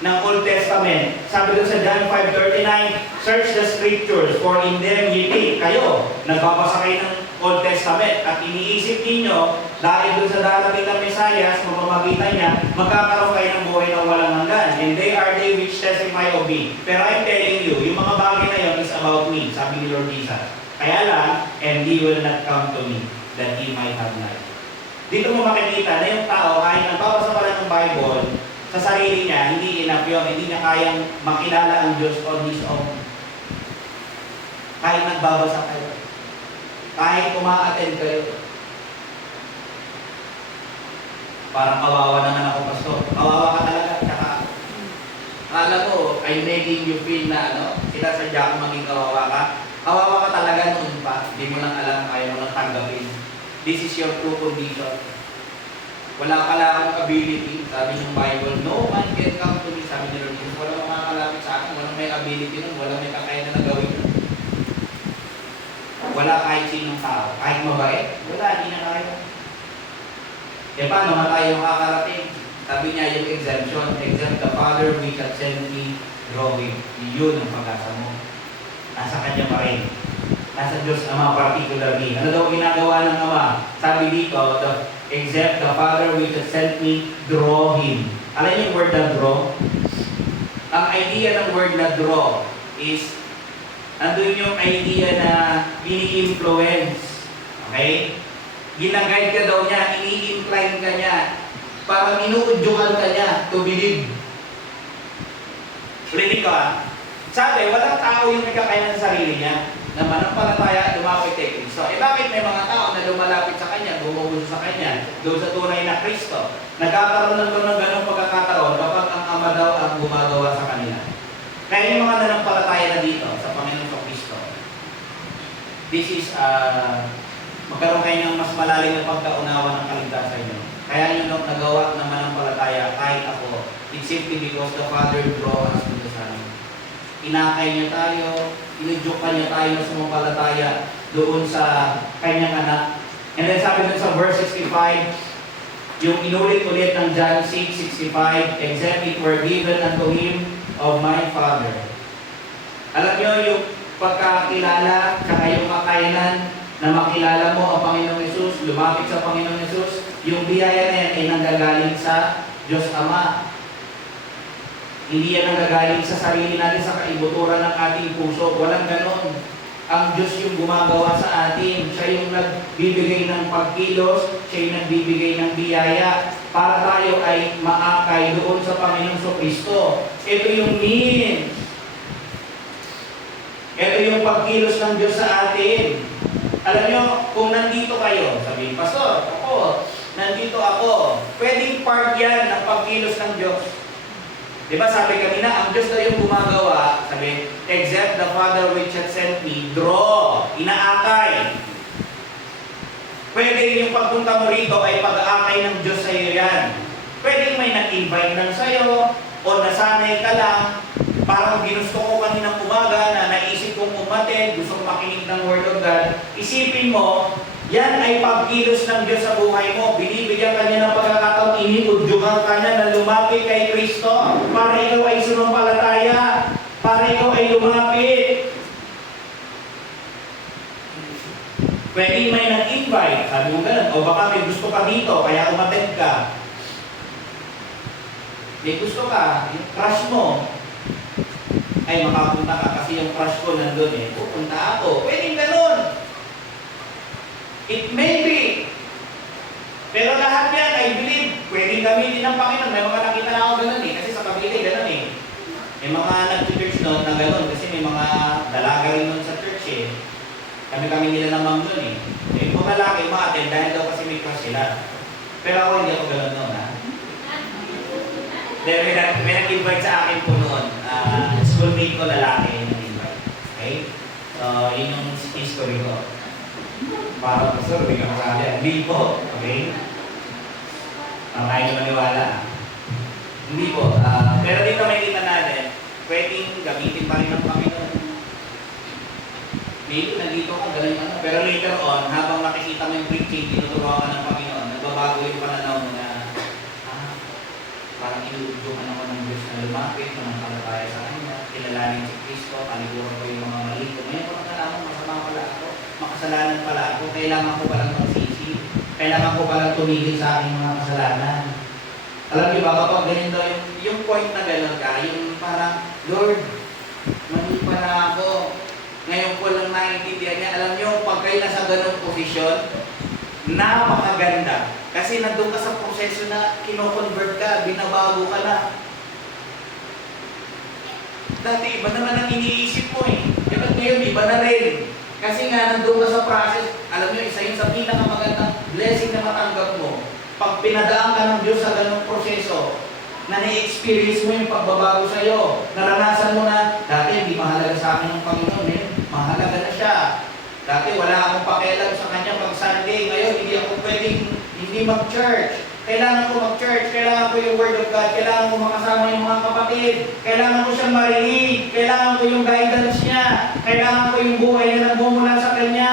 ng Old Testament. Sabi doon sa John 5:39, search the scriptures, for in them ye think. Kayo, nagbabasa kayo ng Old Testament. At iniisip ninyo, dahil doon sa darating ng Messiah, sa mamamagitan niya, magkakaroon kayo ng buhay na walang hanggan. And they are they which testify of me. Pero I'm telling you, yung mga bagay na yun is about me, sabi ni Lord Jesus. Kaya lang, and he will not come to me, that he might have life. Dito mo makikita na yung tao, kahit nagbabasa pa lang ng Bible, sa sarili niya, hindi enough yun, hindi niya kayang makilala ang Diyos on his own. Kahit nagbabasa kayo, kahit uma-attend kayo. Parang kawawa naman ako, pastor. Kawawa ka talaga. Tsaka, alam mo, I'm making you feel na, sinasadya kong maging kawawa ka. Kawawa ka talaga noon pa. Hindi mo lang alam, ayaw mo lang tanggapin. This is your true condition. Wala pala akong ability. Sabi ng Bible, no man can come to me. Sabi ni Lord Jesus, walang makakalapit sa akin. Walang may ability nun. Walang may kakayanan na gawin nun. Wala kahit sinong tao. Kahit mabait, wala, hindi na kaya. E paano nga tayo makakarating? Sabi niya yung exemption. Exempt the Father which hath sent me drawing. Yun ang pag-asa mo. Nasa Kanya pa rin. Nasa Diyos Ama particularly. Ano daw ginagawa ng Ama? Sabi dito, except the Father which has sent me, draw Him. Alam niyo yung word na draw? Ang idea ng word na draw is, andun yung idea na ini-influence. Okay? Ginaguide ka daw niya, ini-incline ka niya, parang inuudyukan ka niya to believe. Ulitin ko sabi, walang tao yung nagkakayanan sa sarili niya na manampalataya at lumapit kay Kristo. Bakit may mga tao na lumalapit sa Kanya, bumubuso sa Kanya, doon sa tunay na Kristo? Nagkakaroon ng ganong pagkakataon kapag ang Ama daw ang gumagawa sa kanila. Kaya yung mga nanampalataya na dito sa Panginoon sa Kristo, this is, magkaroon kayo ng mas malalim na pagkaunawa ng kaligtasan nyo. Kaya yung nagawa ng manampalataya, kahit ako, it's simply because the Father draw us to the Son. Inakay niya tayo, inudyukan niya tayo na sumampalataya doon sa kanyang anak. And then sabi doon sa verse 65, yung inulit-ulit ng John 6:65, except it were given unto him of my Father. Alam niyo yung pagkakilala, saka yung kakayanan na makilala mo ang Panginoong Hesus, lumapit sa Panginoong Hesus, yung biyaya na yan ay nanggagaling sa Diyos Ama. Hindi yan nanggagaling sa sarili natin, sa kaibuturan ng ating puso. Walang ganon. Ang Diyos yung gumagawa sa atin. Siya yung nagbibigay ng pagkilos, siya yung nagbibigay ng biyaya para tayo ay maakay doon sa Panginoong Kristo. Ito yung means. Ito yung pagkilos ng Diyos sa atin. Alam nyo, kung nandito kayo, sabihin, Pastor, nandito ako. Pwedeng part yan ng pagkilos ng Diyos. Diba sabi kanina, ang Diyos na yung gumagawa, sabi, except the Father which hath sent me, draw, inaakay. Pwede yung pagpunta mo rito ay pag-aakay ng Diyos sa iyo yan. Pwede may nag-invite lang sa iyo, o nasanay ka lang, parang ginusto ko kaninang umaga na naisip kong umattend, gusto kong makinig ng Word of God. Isipin mo, yan ay pagkilos ng Diyos sa buhay mo. Binibigyan ka niya ng pagkakataon, iniudyukan ka niya na lumapit kay Kristo para ikaw ay sumampalataya, para ikaw ay lumapit. Pwede may nag-invite, sabi mo ganun, o baka may gusto ka dito, kaya umattend ka. May gusto ka, yung crush mo, ay makapunta ka kasi yung crush ko nandun pupunta ako. Pwedeng ganun. It may be. Pero lahat yan, I believe, pwedeng gamitin ng Panginoon. May mga nakita na ako ganun kasi sa Cavite, ganun May mga nag-church noon na ganun kasi may mga dalaga rin noon sa church Kami-kami nila ng ma'am doon Yung mga lalaki, ma-attend dahil daw kasi may crush sila. Pero ako hindi ako ganun noon May nag-invite sa akin po noon. Schoolmate ko lalaki nag-invite. Okay? So, yun yung history ko. Para po sir, hindi ka masali. Hindi po. Okay? Kaya nyo maniwala. Hindi po. Pero dito may kita natin, pwedeng gamitin pa rin ng Panginoon. Maybe nandito ka, gano'n Pero later on, habang nakikita mo yung preaching, tinuturuan ka ng Panginoon, nagbabago yung pananaw mo na parang inuudyukan ako ng Diyos na lumapit, manampalataya sa Kanya, kilalanin si Kristo, paliguran ko yung mga mali ko. Ngayon ko nagkalaman, masama pala ako, makasalanan makasalanan pala ako, kailangan ko palang magsisi. Kailangan ko palang tumigil sa aking mga kasalanan. Alam niyo ba, kapag ganito, yung point na gano'n ka, yung parang, Lord, mali pala ako. Ngayon ko lang naiintindihan niya. Alam niyo, pag kayo nasa gano'ng posisyon, napakaganda. Kasi nandun ka sa proseso na kino-convert ka, binabago ka na. Dati, iba naman ang iniisip mo eh. At ngayon, iba na rin. Kasi nga, nandun ka sa process. Alam niyo, isa yun sa pinakamagandang blessing na matanggap mo. Pag pinadaan ka ng Diyos sa ganong proseso, na na-experience mo yung pagbabago sa'yo, naranasan mo na, dati hindi mahalaga sa akin ng Panginoon eh. Mahalaga na siya. Dati wala akong pakialam sa kanya pag Sunday. Ngayon, hindi ako pwedeng hindi mag-church. Kailangan ko mag-church. Kailangan ko yung Word of God. Kailangan ko makasama yung mga kapatid. Kailangan ko siyang marinig. Kailangan ko yung guidance niya. Kailangan ko yung buhay na nagmumula sa kanya.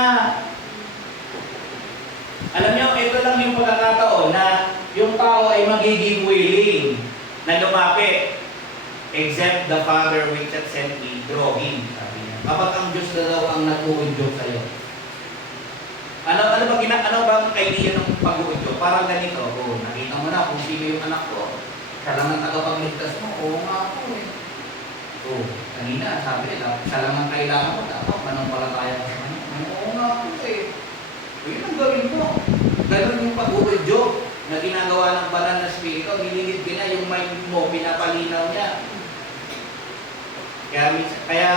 Alam niyo, ito lang yung pagkakataon na yung tao ay magiging willing na lumapit. Except the Father which hath sent me, draw him. Sabi niya. Kapag ang Diyos na daw ang nag-uudyok sa'yo. Ano ba ang idea ng pag-uudyok? Parang ganito, nakita mo na kung sino yung anak ko. Siya lang ang tagapagligtas mo. Oo nga ako eh. Kanina sabi nila, siya lang ang kailangan mo. Dapat manampalataya ka sa kanya. Oo nga ako eh. Yun ang gawin mo. Ganun yung pag-uudyok na ginagawa ng banal na spirito. Nililid ka na yung mind mo, pinapalinaw niya. Kaya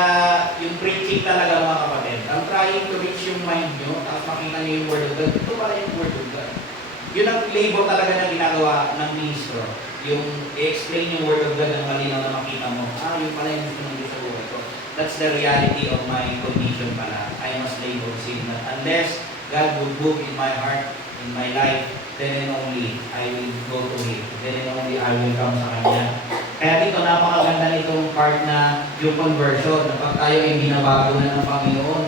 yung preaching talaga mga kapatid, ang trying to reach yung mind nyo, tapos makita nyo yung Word of God, ito pala yung Word of God. Yun ang labor talaga na ginagawa ng ministro. Yung i-explain yung Word of God ng malinaw na makita mo, yun pala yung gusto ng Diyos sa buhay ko. That's the reality of my condition pala. I must labor sin. Unless God would move in my heart, in my life, then and only I will go to Him. Then and only I will come sa Kanya. Kaya dito, napakaganda nitong part na yung conversion, na pag tayo ay binabago na ng Panginoon.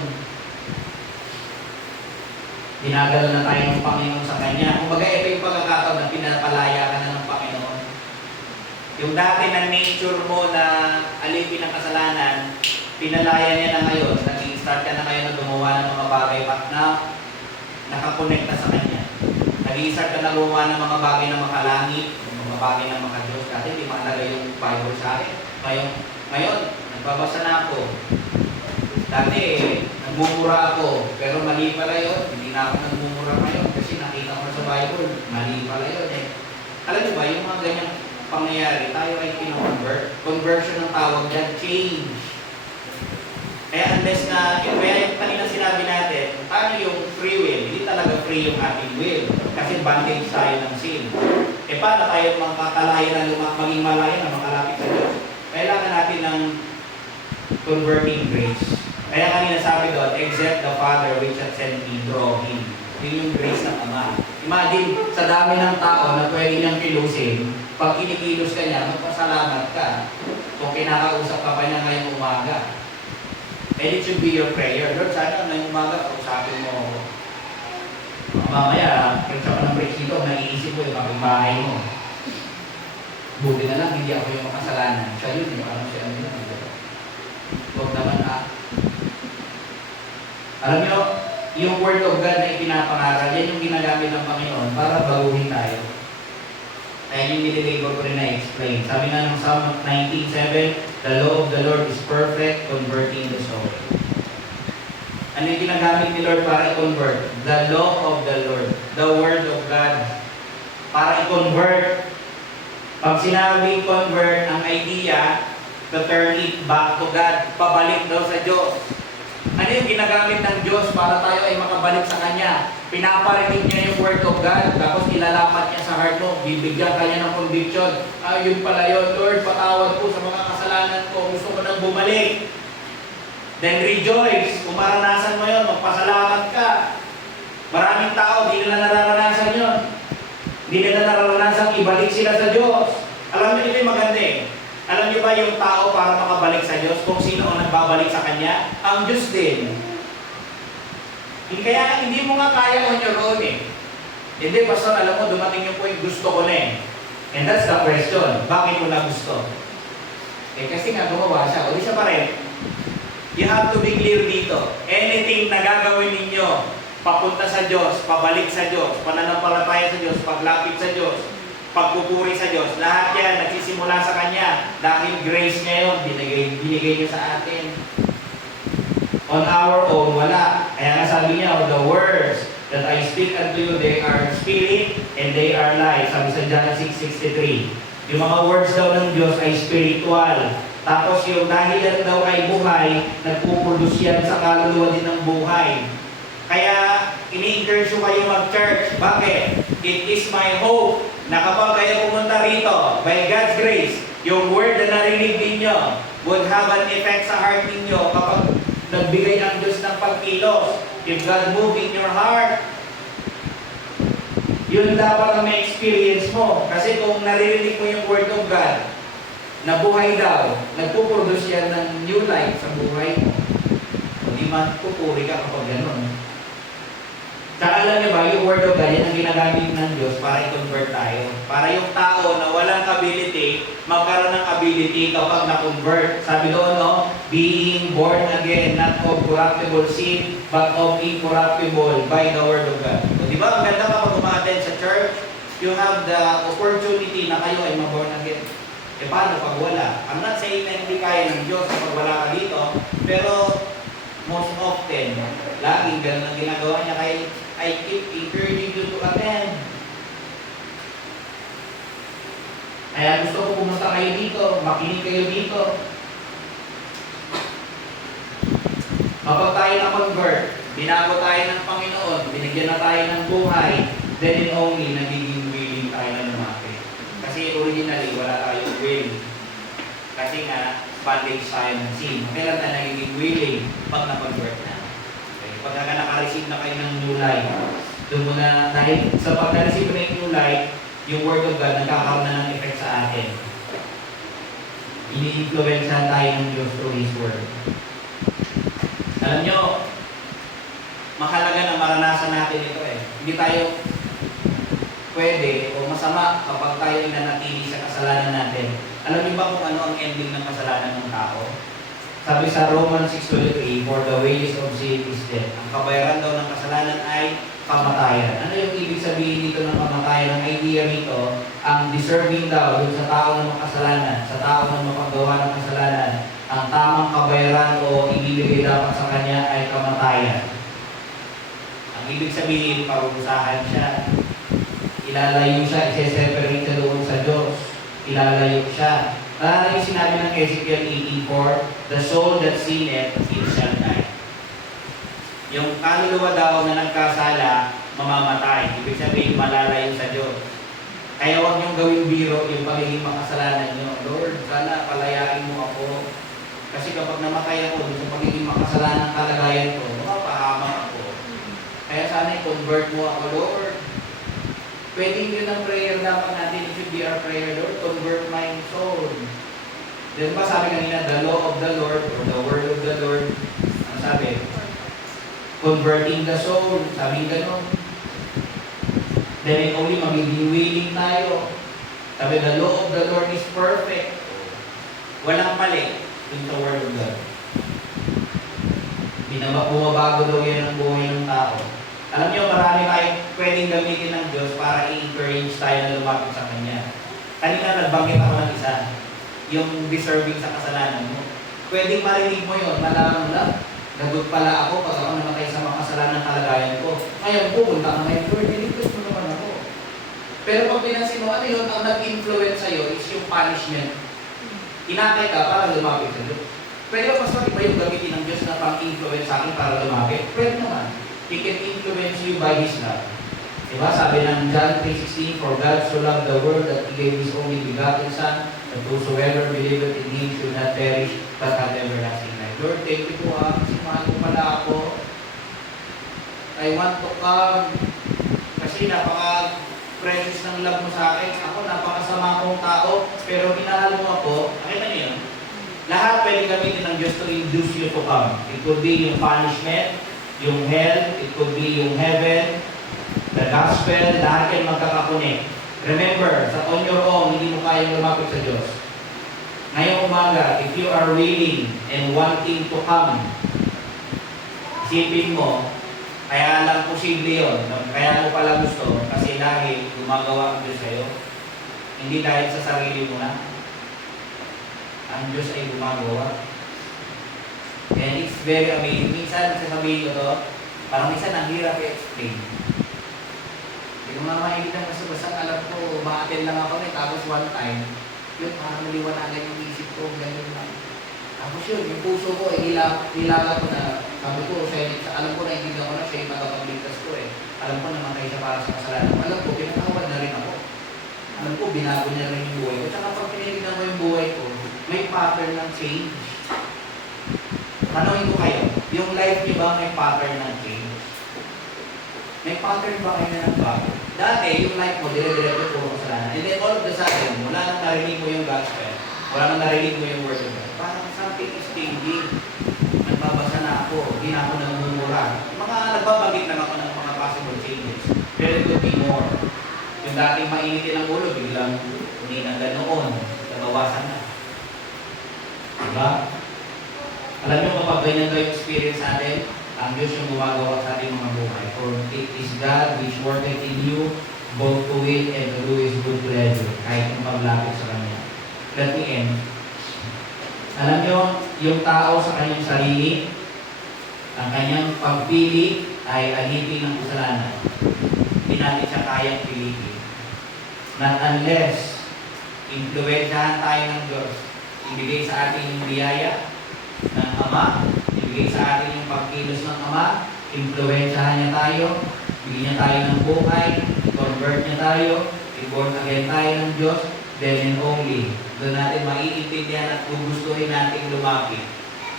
Dinadala na tayo ng Panginoon sa Kanya. Kumbaga, ito yung pagkakataon na pinapalaya ka na ng Panginoon. Yung dati na nature mo na alipin ng kasalanan, pinalaya niya na ngayon, nag-start ka na ngayon na gumawa ng mga bagay na nakakonekta sa Kanya. Nag-start ka na gumawa ng mga bagay na makalangit, mga bagay na makadiyos. Dati hindi mahalaga yung Bible sa akin. Ngayon, nagbabasa na ako. Dati, nagmumura ako. Pero mali pala yun. Hindi na ako nagmumura ngayon kasi nakita ko sa Bible. Mali pala yun eh. Alam niyo ba, yung mga ganyang pangyayari, tayo ay kino-convert. Conversion ang tawag dyan, change. Kaya unless na, kaya yung kanina sinabi natin, paano yung free will? Hindi talaga free yung ating will. Kasi bondage tayo ng sin. Paano tayo makakalaya na maging malaya na makalapit sa Diyos? Kailangan natin ng converting grace. Kaya kanina sabi doon, except the Father which hath sent me, draw him. Yun yung grace ng Ama. Imagine, sa dami ng tao na pwede niyang kilusin, pag kinikilos ka niya, magpasalamat ka. Kung kinakausap ka pa niya ngayong umaga. And it should be your prayer. Lord, sana ngayong umaga, kausapin mo ako. Mamaya, kung sa ng break dito, naiisip mo yung kapitbahay mo. Buti na lang, hindi ako yung makasalanan. Siya yun, yung alam siya yun. Huwag naman Alam niyo, yung Word of God na ipinapangaral, yan yung ginagamit ng Panginoon para baguhin tayo. Kaya yung nililabor ko rin na-explain. Sabi nga ng Psalm 19:7, the law of the Lord is perfect, converting the soul. Ano yung ginagamit ni Lord para i-convert? The law of the Lord. The Word of God. Para i-convert. Pag sinabing convert, ang idea, to turn it back to God. Pabalik daw sa Diyos. Ano yung ginagamit ng Diyos para tayo ay makabalik sa Kanya? Pinaparinig niya yung Word of God, tapos ilalapat niya sa heart mo, bibigyan ka niya ng conviction. Yun pala yun, Lord, patawad po sa mga kasalanan ko, gusto ko nang bumalik. Then rejoice. Kung maranasan mo yun, magpasalamat ka. Maraming tao, di nila nararanasan yun. Di nila nararanasan, ibalik sila sa Diyos. Alam niyo, ito yung maganda eh. Alam niyo ba yung tao para makabalik sa Diyos, kung sino ang nagbabalik sa Kanya? Ang Diyos din. Kaya hindi mo nga kaya on your own eh. Hindi, pastor, alam mo, dumating yung point, gusto ko na eh. And that's the question. Bakit mo na gusto? Kasi nga gumawa siya, o di siya pa rin. You have to be clear dito. Anything na gagawin ninyo, papunta sa Diyos, pabalik sa Diyos, pananampalataya sa Diyos, paglapit sa Diyos, pagpupuri sa Diyos, lahat yan nagsisimula sa Kanya dahil grace niya yun, binigay niya sa atin. On our own, wala. Kaya nga sabi niya, the words that I speak unto you, they are spirit and they are life. Sabi sa John 6:63. Yung mga words daw ng Diyos ay spiritual. Tapos yung dahil yan daw ay buhay, nagpuproduce yan sa kaluluwa din ng buhay. Kaya ini-encourage ko kayo mag-church. Bakit? It is my hope na kapag kayo pumunta rito, by God's grace, yung word na narinig ninyo would have an effect sa heart ninyo kapag nagbigay ang Diyos ng pagkilos. If God move in your heart, yun dapat ang may experience mo. Kasi kung naririnig mo yung word of God, na buhay daw, nagpuproduce yan ng new life sa buhay mo. Hindi man pupuri ka kapag gano'n. Saka alam niyo ba, yung word of God, yan ang ginagamit ng Diyos para i-convert tayo. Para yung tao na walang ability, magkaroon ng ability kapag na-convert. Sabi doon, no? Being born again, not of corruptible seed, but of incorruptible by the word of God. O, di ba, ang ganda kapag umaattend sa church, you have the opportunity na kayo ay ma-born again. E paano pag wala? I'm not saying na hindi kaya ng Diyos kapag wala ka dito, pero most often, laging ganun ang ginagawa niya. Kaya I keep encouraging you to attend. Kaya gusto ko pumunta kayo dito, makinig kayo dito. Kapag tayo na-convert, binago tayo ng Panginoon, binigyan na tayo ng buhay, then and only nagiging willing tayo na lumapit. Kasi originally, wala tayong will. Kasi nga, bondage tayo ng sin. Kailan tayo nagiging willing pag na-convert na? Okay. Pag naka-receive na kayo ng new life, doon mo na, dahil sa pag na-receive na yung new life, yung Word of God nagkakaroon na ng effect sa atin. Ini-influencehan tayo ng Diyos through His Word. Alam nyo, mahalaga na maranasan natin ito eh. Hindi tayo pwede o masama kapag tayo inanatili sa kasalanan natin. Alam niyo ba kung ano ang ending ng kasalanan ng tao? Sabi sa Romans 6:23, for the wages of sin is death. Ang kabayaran daw ng kasalanan ay kamatayan. Ano yung ibig sabihin dito ng kamatayan? Ang idea nito, ang deserving daw dun sa tao ng makasalanan, sa tao ng mapagawa ng kasalanan, ang tamang kabayaran o ibibigay dapat sa kanya ay kamatayan. Ang ibig sabihin, parurusahan siya. Ilalayo siya, i-separate siya doon sa Diyos. Ilalayo siya. Parang yung sinabi ng Ezekiel 18:4, the soul that sinneth, it shall die. Yung kaluluwa daw na nagkasala, mamamatay. Ibig sabihin, malalayo sa Diyos. Kaya huwag niyong gawing biro yung pagiging makasalanan niyo. Lord, sana palayain mo ako. Kasi kapag namatay ako sa pagiging makasalanan kalagayan ko, mapahamak ako. Kaya sana i-convert mo ako, Lord. Pwede yun ang prayer dapat natin. It should be our prayer, Lord, convert my soul. Then ba sabi kanina, the law of the Lord, or the word of the Lord, ang sabi? Converting the soul. Sabi gano'n. Then only magiging willing tayo. Sabi, the law of the Lord is perfect. Walang mali dun sa word of God. Bumabago daw yan ang buhay ng tao. Alam niyo, marami tayong pwedeng gamitin ng Diyos para i-encourage tayo na lumapit sa Kanya. Kanina nagbanggit ako ng isa, yung deserving sa kasalanan mo. Pwedeng marinig mo yun, malaman mo lang, nagot pala ako pag ako namatay sa makasalanan ng kalagayan ko. Ngayon, pupunta ka ngayon, Lord, niligtas mo naman ako. Pero pag pinansin mo, ano yun, ang nag-influence sa'yo is yung punishment. Inakay ka para lumapit sa Diyos. Pwede ba mas iba yung gamitin ng Diyos na pang-influence sa akin para lumapit? Pwede naman. He can influence you by His love. Diba? Sabi ng John 3:16, for God so loved the world that He gave His only begotten Son, that whosoever believeth in Him should not perish, but have everlasting life. Lord, thank you po kasi mahal ko pala ako. I want to come. Kasi napaka-precious ng love mo sa akin. Ako, napakasama kong tao, pero minahal mo ako. Nakita niyo yun? Lahat pwede gamitin ng Diyos to induce you to come. It could be yung punishment, yung hell, it could be yung heaven, the gospel, lahat yan magkakakunik. Remember, on your own, hindi mo kayang lumapit sa Diyos. Ngayong umaga, if you are willing and wanting to come, isipin mo, kaya lang posible yun. Kaya mo pala gusto, kasi dahil gumagawa ang Diyos sa'yo. Hindi dahil sa sarili mo na. Ang Diyos ay gumagawa. And it's very amazing. Minsan, sasabihin ko to, parang minsan ang hirap i-explain. Hindi ko nga maintindihan kasi basta alam ko, ma-attend lang ako tapos one time, yun, parang naliwanagan yung isip ko, ganyan lang. Tapos yun, yung puso ko, nilala ko na, sabi ko, alam ko na hindi ko na siya yung matapagligtas ko eh. Alam ko namatay siya para sa kasalanan. Alam ko, pinatawad na rin ako. Alam ko, binago niya rin yung buhay ko. Tsaka pag pinignan ko yung buhay ko, may pattern ng change. Tanungin ko kayo, yung life niyo ba may pattern ng change? May pattern ba kayo na nagbago? Dati, yung life mo, dire-diretso puro kasalanan. And then all of the sudden, wala nang narinig mo yung gospel, wala nang narinig mo yung word of God. Parang something is changing. Nagbabasa na ako, hindi na ako namumura. Mga nagbabagit lang ako ng mga possible changes. Pero it could be more. Yung dating mainitin ang ulo, biglang hindi na ganoon. Nabawasan na. Diba? Alam nyo kapag ganyan daw yung experience natin, ang Diyos yung gumagawa sa ating mga buhay. For it is God which worketh in you, both to will and to do His good pleasure. Kahit yung paglapit sa Kanya. Let me end. Alam nyo, yung tao sa kanyang sarili, ang kanyang pagpili ay alipin ng kasalanan. Hindi natin siya kayang pilitin. Not unless influensyahan tayo ng Diyos, ibigay sa atin yung biyaya ng Ama, ibigay sa atin yung pagkilos ng Ama, influensyahan niya tayo, bigyan niya tayo ng buhay, convert niya tayo, i-born again tayo ng Diyos, then and only, doon natin maiintindihan at gugustuhin natin lumapit.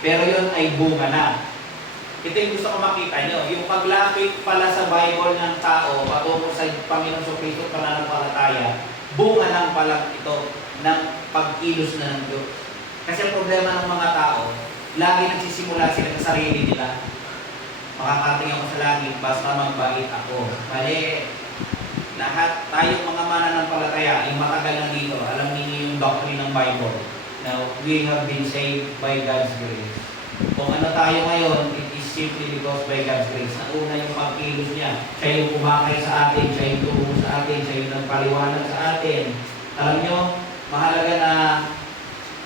Pero yun ay bunga na. Ito yung gusto ko makita nyo, yung paglapit pala sa Bible ng tao patungo sa Panginoon sa Kristo pananampalataya, bunga lang pala ito ng pagkilos na ng Diyos. Kasi ang problema ng mga tao, lagi nagsisimula sila sa sarili nila. Makakating ako sa langit, basta magbait ako. Mali, lahat tayong mga mananampalataya, yung matagal na dito, alam niyo yung doctrine ng Bible. Now, we have been saved by God's grace. Kung ano tayo ngayon, it is simply because by God's grace. Nauna yung pagkilos niya. Siya yung kumakay sa atin, siya yung tumulong sa atin, siya yung nagpaliwanag sa atin. Alam nyo, mahalaga na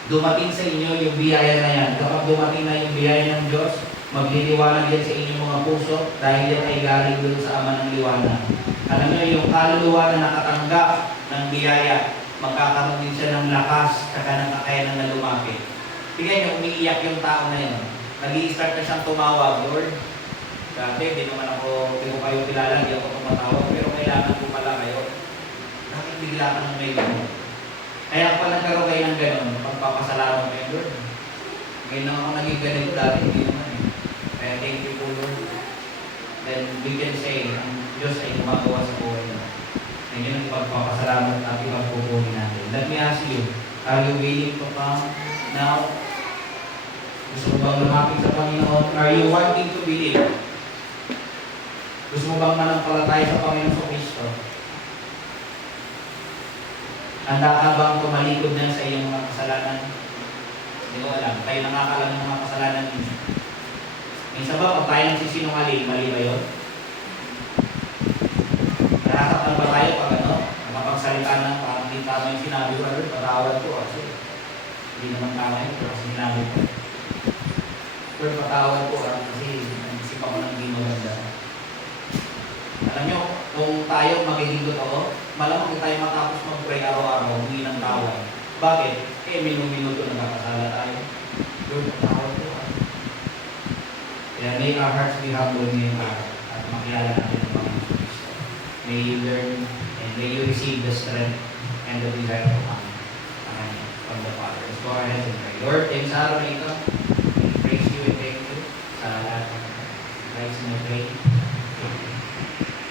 dumating sa inyo yung biyaya na yan. Kapag dumating na yung biyaya ng Diyos, magliliwanag yan sa inyong mga puso dahil yan ay galing doon sa Ama ng liwanag. Alam nyo, yung kaluluwa na nakatanggap ng biyaya, magkakaroon din siya ng lakas kaka ng kakayanan na lumapit. Tingnan nyo, umiiyak yung tao na yun. Nag-i-start na siyang tumawag, Lord. Dati, di ko kayo kilala, di ako tumatawag, pero kailangan ko pala kayo. Bakit bigla ka nang may gano'n? Kaya pag nagkaroon kayo ng gano'n, pagpapasalamat kayo, Lord. Ngayon lang ako naging ganito dati, hindi naman eh. Kaya thank you po, Lord. Then we can say, ang Diyos ay gumagawa sa buhay mo. And yun ang pagpapasalamat at ipagpupuli natin. Let me ask you, are you willing to come now? Gusto mo bang lumapit sa Panginoon? Are you wanting to believe? Gusto mo bang manampalataya sa Panginoon sa Kristo? Handa ka bang tumalikod na sa iyong mga kasalanan? Hindi ko alam. Tayo nakakalam ng mga kasalanan ninyo. Minsan ba, pag tayo nagsisinungaling, mali ba yun? Nakakatan ba tayo pag nakapagsalita na parang hindi tama yung sinabi ko, patawad ko kasi hindi naman tama yun, pero kasi sinabi ko. Pero patawad ko kasi nagsip ako ng hindi maganda. Alam nyo, kung tayo magiging totoo, malamang tayo matapos mag-pray araw-araw, humingi ng tawad. Bakit? Minuto nagkakasala tayo. Lord, patawad ko. Kaya may our hearts be humble ngayong araw at makilala natin ang Panginoon Kristo. May you learn and may you receive the strength and the desire to come from the Father. Let's go ahead and pray. Lord, thanks sa araw na ito. We praise you and thank you sa lahat ng Christ na pray.